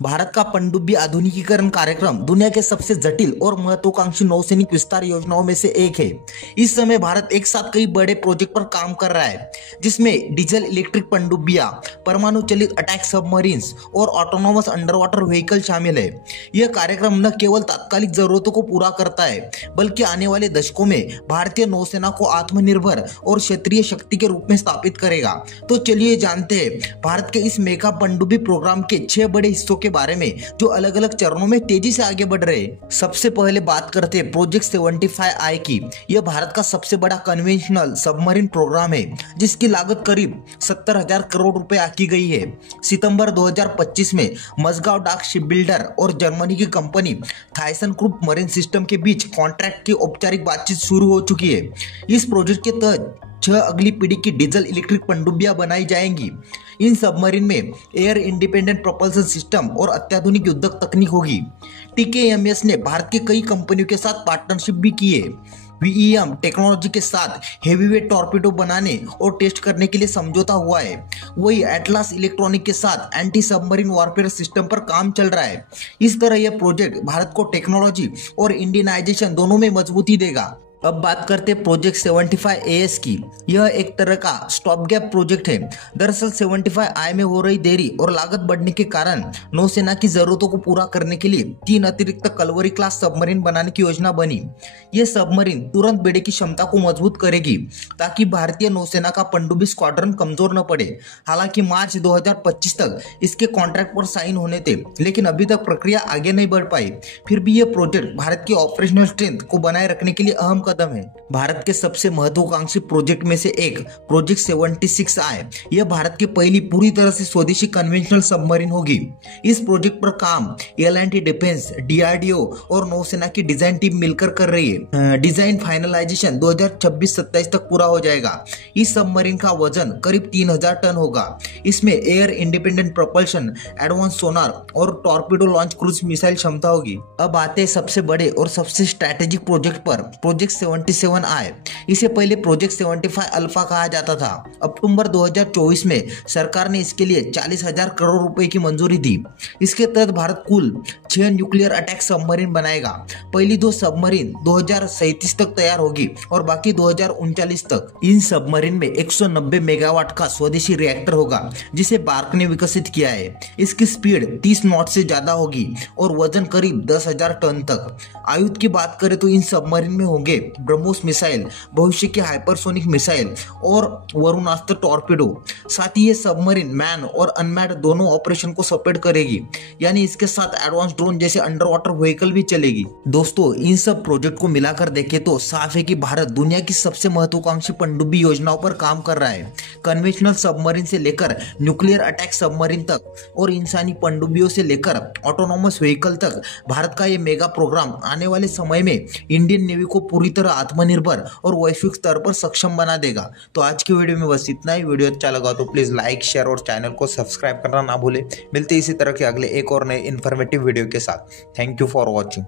भारत का पनडुब्बी आधुनिकीकरण कार्यक्रम दुनिया के सबसे जटिल और महत्वाकांक्षी नौसैनिक विस्तार योजनाओं में से एक है। इस समय भारत एक साथ कई बड़े प्रोजेक्ट पर काम कर रहा है, जिसमें डीजल इलेक्ट्रिक पनडुब्बियां, परमाणु चलित अटैक सबमरीन्स और ऑटोनोमस अंडर वाटर व्हीकल शामिल है। यह कार्यक्रम न केवल तात्कालिक जरूरतों को पूरा करता है, बल्कि आने वाले दशकों में भारतीय नौसेना को आत्मनिर्भर और क्षेत्रीय शक्ति के रूप में स्थापित करेगा। तो चलिए जानते हैं भारत के इस मेगा पनडुब्बी प्रोग्राम के 6 बड़े हिस्सों के बारे में, जो अलग अलग चरणों में तेजी से आगे बढ़ रहे हैं। सबसे पहले बात करते हैं प्रोजेक्ट 75I की। यह भारत का सबसे बड़ा कन्वेंशनल सबमरीन प्रोग्राम है, जिसकी लागत करीब 70,000 करोड़ रुपए आकी गई है। सितंबर 2025 में मजगांव डाक शिप बिल्डर और जर्मनी की company Thyssen group marine system के बीच कॉन्ट्रैक्ट की औपचारिक बातचीत शुरू हो चुकी है। इस प्रोजेक्ट के तहत 6 अगली पीढ़ी की डीजल इलेक्ट्रिक पनडुब्बियां बनाई जाएंगी। इन सबमरीन में एयर इंडिपेंडेंट प्रोपल्सन सिस्टम और अत्याधुनिक युद्धक तकनीक होगी। टीकेएमएस ने भारत की कई कंपनियों के साथ पार्टनरशिप भी की है। वीईएम टेक्नोलॉजी के साथ हेवीवेट टॉर्पीडो बनाने और टेस्ट करने के लिए समझौता हुआ है। वही एटलास इलेक्ट्रॉनिक के साथ एंटी सबमरीन वॉरफेयर सिस्टम पर काम चल रहा है। इस तरह यह प्रोजेक्ट भारत को टेक्नोलॉजी और इंडियनाइजेशन दोनों में मजबूती देगा। अब बात करते हैं प्रोजेक्ट 75AS की। यह एक तरह का स्टॉप गैप प्रोजेक्ट है। दरअसल 75I में हो रही देरी और लागत बढ़ने के कारण नौसेना की जरूरतों को पूरा करने के लिए 3 अतिरिक्त कलवरी क्लास सबमरीन बनाने की योजना बनी। यह सबमरीन तुरंत बेड़े की क्षमता को मजबूत करेगी, ताकि भारतीय नौसेना का पनडुब्बी स्क्वाड्रन कमजोर न पड़े। हालांकि मार्च 2025 तक इसके कॉन्ट्रैक्ट पर साइन होने थे, लेकिन अभी तक प्रक्रिया आगे नहीं बढ़ पाई। फिर भी यह प्रोजेक्ट भारत की ऑपरेशनल स्ट्रेंथ को बनाए रखने के लिए अहम कदम है। भारत के सबसे महत्वाकांक्षी प्रोजेक्ट में से एक प्रोजेक्ट 76I। यह भारत की पहली पूरी तरह से स्वदेशी कन्वेंशनल सबमरीन होगी। इस प्रोजेक्ट पर काम L&T डिफेंस, DRDO और नौसेना की डिजाइन टीम मिलकर कर रही है। डिजाइन फाइनलाइजेशन 2026-27 तक पूरा हो जाएगा। इस सबमरीन का वजन करीब 3000 टन होगा। इसमें एयर इंडिपेंडेंट प्रोपल्शन, एडवांस सोनार और टॉर्पीडो लॉन्च क्रूज मिसाइल क्षमता होगी। अब आते हैं सबसे बड़े और सबसे स्ट्रैटेजिक प्रोजेक्ट पर, प्रोजेक्ट 77I। इसे पहले प्रोजेक्ट 75 अल्फा कहा जाता था। अक्टूबर 2024 में सरकार ने इसके लिए 40,000 करोड़ रुपए की मंजूरी दी। इसके तहत भारत कुल 6 न्यूक्लियर अटैक सबमरीन बनाएगा। पहली 2 सबमरीन 2037 तक तैयार होगी और बाकी 2039 तक। इन सबमरीन में 190 मेगावाट का स्वदेशी रिएक्टर होगा, जिसे बार्क ने विकसित किया है। इसकी स्पीड 30 नॉट से ज्यादा होगी और वजन करीब 10,000 टन तक। आयुध की बात करें तो इन सबमरीन में होंगे ब्रह्मोस मिसाइल, भविष्य के हाइपरसोनिक मिसाइल और वरुणास्त्र टॉर्पीडो। साथ ही ये सबमरीन मैन और अनमैन्ड दोनों ऑपरेशन को सपोर्ट करेगी, यानी इसके साथ एडवांस ड्रोन जैसे अंडर वाटर व्हीकल भी चलेगी। दोस्तों, इन सब प्रोजेक्ट को मिलाकर देखें तो साफ है कि भारत दुनिया की सबसे महत्वाकांक्षी पनडुब्बी योजनाओं पर काम कर रहा है। कन्वेंशनल सबमरीन से लेकर न्यूक्लियर अटैक सबमरीन तक और इंसानी पनडुब्बियों से लेकर ऑटोनोमस व्हीकल तक, भारत का ये मेगा प्रोग्राम आने वाले समय में इंडियन नेवी को पूरी तरह आत्मनिर्भर और वैश्विक स्तर पर सक्षम बना देगा। तो आज की वीडियो में बस इतना ही। वीडियो अच्छा लगा तो प्लीज लाइक, शेयर और चैनल को सब्सक्राइब करना ना भूले। मिलते इसी तरह के अगले एक और नए इन्फॉर्मेटिव वीडियो के साथ। Thank you for watching.